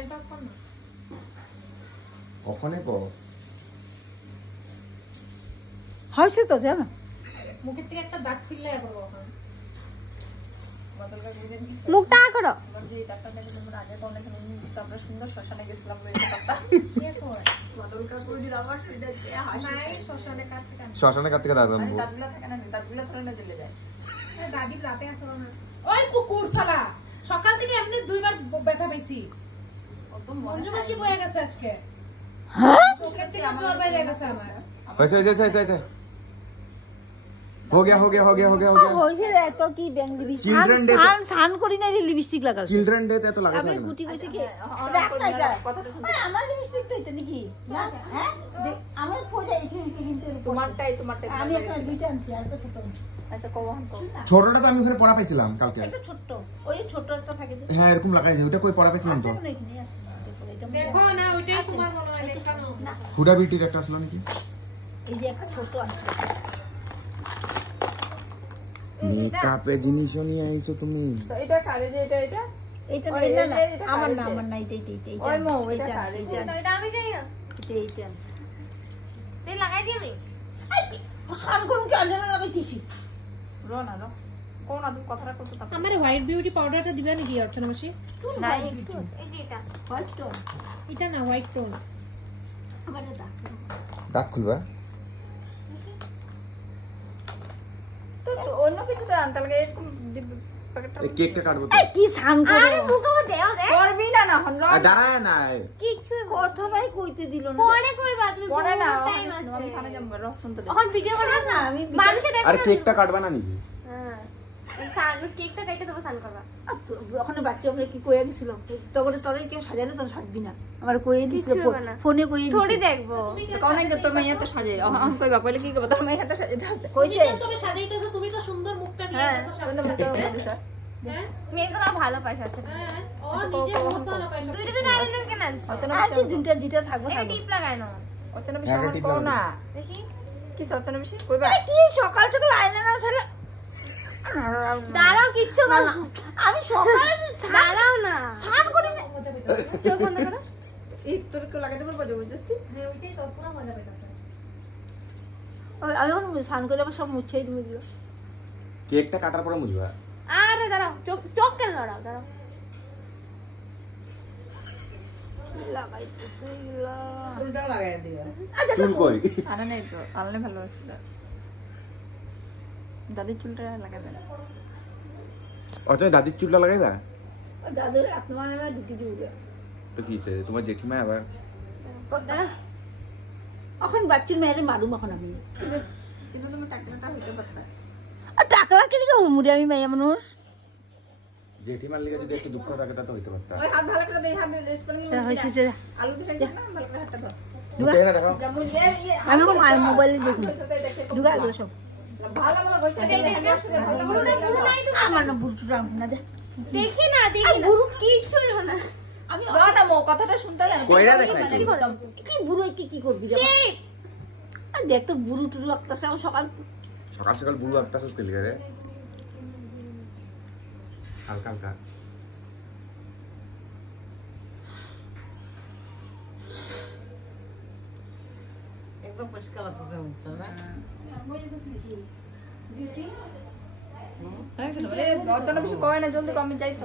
ফ্যানটা অফ কর না। ওখানে কো হইছে তো জানা মুখের থেকে একটা দাগ ছিললে এখন ওখানে বদলটা দিবেন কি মুখটা করো যে ডাক্তার দেখে তোমরা আগে কোন দেখেন তারপরে সুন্দর শ্মশানে গেছিলাম এই কথা কি কর বদলটা পুরো দিন আমার শরীরে হাসি নাই শ্মশানে কাছে কেন শ্মশানে কাট থেকে দাদা দাদুলা থাকে না দাদুলা ধরে না চলে যায় দাদি রাতে আসো না ওই কুকুর শালা সকাল থেকে এমনি দুইবার ব্যথা পেয়েছি কত মঞ্জু মাসি বয়ে গেছে আজকে হ্যাঁ চোখের থেকে জ্বর বাইরে গেছে আমার হয়েছে हो गया হইছে এত কি ব্যাংলি Children Day সান করি না লিপস্টিক লাগাছ चिल्ड्रन डे ते तो लगा আমি গুটি কইছি কি রাখতা এটা আমার লিপস্টিক তো এটা নাকি না হ্যাঁ আমার ফোটা এখানে কিন্তু তোমারটাই আমি একটা দুইটা আনছি আর একটা ছোট আনছি আচ্ছা কখন ছোটটা তো আমি ওখানে পড়া পাইছিলাম কালকে একটা ছোট ওই ছোট একটা থাকে যে হ্যাঁ এরকম লাগাই ওটা কই পড়া পাইছিলাম তো দেখো না ওইটাই তোমার মনে হয় দেখানো হুডা বিটির একটা আসলো নাকি এই যে একটা ছোট আনছি মেকআপে জিনিসও নিয়ে আইছো তুমি তো এটা কারে যে এটা এইটা না আমার না এটা ওই মো এইটা এটা আমি যাই না এইটা তুই লাগাই দি আমি সান করুন কি আনলে না লাগাইতেছি রোনা রো কোন আদু কথাটা করতে তা আমার হোয়াইট বিউটি পাউডারটা দিবা নাকি অর্চনা মাসি না এই যে এটা হোয়াইট টোন এটা না হোয়াইট টোন আমার দাগ দাঁত খুলবা তো অন্য কিছু তো আনতে লাগে এরকম প্যাকেটটা এই কেকটা কাটবো তো এই কি সান করো আরে মুখে দেও দে করবি না না হন আর দাঁড়ায় না কিছু কথাটাই কইতে দিল না পরে কইবা তুমি পরে না টাইম আছে আমি খানে যাব রস শুনতে দে এখন ভিডিও করব না আমি মানুষে দেখো আর কেকটা কাটবা না নাকি হ্যাঁ এই সান কেকটা কাইতে দেবো সান করবা ওখানে বাচ্চা ওখানে কি কইয়া গেছিল তখন তোরে কেউ সাজালে তো সাজবি না আমার কইয়ে দিছিল কিচ্ছু হবে না। ফোনে কইয়ে থোড়ি দিছিল দেখবো কোন না তোর মাইয়া তো সাজে আমি কইবা কইলে কি করব তোর মাইয়া তো সাজে দাও কইছে তুমি সাজাইতেছো তুমি তো সুন্দর মুখটা দিয়ে হ্যাঁ দিতেছো সুন্দর সামনে মতো করে দিছ হ্যাঁ মেয়ের কথা ভালো পাইছে আছে হ্যাঁ ও নিজে বহুত ভালো পাইছো তুই তো আইল্যান্ড কেন আনছিস অচনা আচ্ছা দুইটা যেটা থাকবে এটা থাকবে টিপ লাগায় না অচনা বিষয় আমার করো না দেখি কি অচনা বিষয় কইবা কি সকাল সকাল আইলে না ছেলে দাঁড়াও কিচ্ছু কর না আমি সকালে দাঁড়াও না স্নান করি না চোখ বন্ধ করো এই তোর কো লাগাতে বলবো যে বুঝছিস হ্যাঁ ওইটাই তো পুরো মজা পাইতাছে আমি এখন স্নান করে আবার সব মুছেই তুমি দিল কেকটা কাটার পরে মুজবা আরে দাঁড়াও চোখ চোখ কেন লড়াও দাঁড়াও লাগাইতেছে চুলটা লাগাই দিও চুল কই আরে নাই তো আলনে ভালো আছে দাদি চুলটা লাগাই দেন অচয় দাদির চুলটা লাগাইবা দাদুর আত্মা আমার ঢুকে দিবে তো কি হইছে তোমার জেঠিমা আবার এখন বাচ্চার মেয়েরে মারুম এখন আমি কিন্তু তুমি টাকনাটা হইতে পারতা আর টাকলা কি লিখে হুমুরে আমি মাইয়া মানুষ জেঠিমার লিগে যদি একটু দুঃখ থাকে তা তো হইতে পারতা ওই হাত ভালো করে দেই হাত রেস্ট করে হয়েছে যে আলু ধরে না ভালো করে হাতটা ধর মুখে না দেখো জামু আমি এখন মোবাইলে দেখি ঢুকা এগুলো সব ভালো ভালো কইছে আমার না বুড়ু রাম না দে দেখি না বুড়ো কিচ্ছু হবে না আমি না মো কথাটা শুনতে না কইরা দেখাইছি কি বুড়ো কি করবি আর দেখ তো বুড়ু টুরু আক্তাছে সকাল সকাল সকাল বুড়ো একটা সব খেলি রে হালকা হালকা একদম পরিষ্কার লাগতে উঠছে না হ্যাঁ অচনা বিষয় কয় না জলদি কমে যাই তো